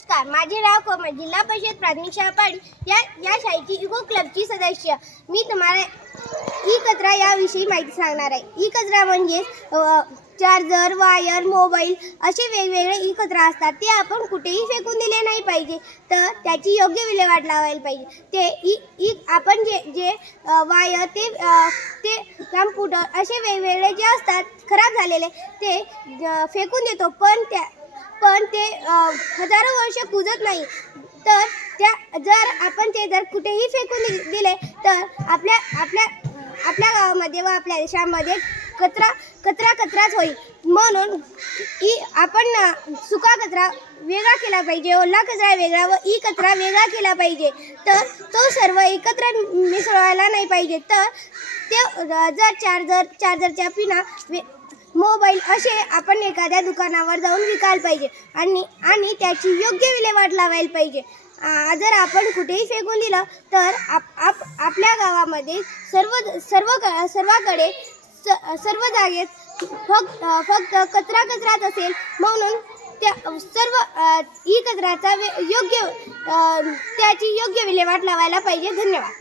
नमस्कार. माझे नाव कोमल. जिल्हा परिषद प्राथमिक शाळापाडी या या शाळेची इको क्लबची सदस्य. मी तुम्हाला ई कचरा याविषयी माहिती सांगणार आहे. ई कचरा म्हणजे चार्जर वायर मोबाईल असे वेगवेगळे ई कचरा असतात. ते आपण कुठेही फेकून दिले नाही पाहिजे. तर त्याची योग्य विल्हेवाट लावायला पाहिजे. ते ई ई आपण जे जे वायर ते ते कॅम्प्युटर असे वेगवेगळे जे असतात खराब झालेले ते ज- फेकून देतो. पण त्या पण ते हजारो वर्ष कुजत नाही. तर त्या जर आपण ते जर कुठेही फेकून दि- दिले तर आपल्या आपल्या आपल्या गावामध्ये व आपल्या देशामध्ये कचरा कचरा कचराच होईल. म्हणून ई आपण सुका कचरा वेगळा केला पाहिजे ओला कचरा वेगळा व ई कचरा वेगळा केला पाहिजे. तर तो सर्व एकत्र मिसळवायला नाही पाहिजे. तर ते जर चार्जर चार्जरच्या पिना वे मोबाईल असे आपण एखाद्या दुकानावर जाऊन विकायला पाहिजे. आणि आणि त्याची योग्य विल्हेवाट लावायला पाहिजे. जर आपण कुठेही फेकून दिलं तर आप आप आपल्या गावामध्ये सर्व सर्व क- सर्वाकडे स सर्व जागेत फक्त फक्त कचरा कचराच असेल म्हणून त्या सर्व ई कचऱ्याचा वे- योग्य त्याची योग्य विल्हेवाट लावायला पाहिजे. धन्यवाद.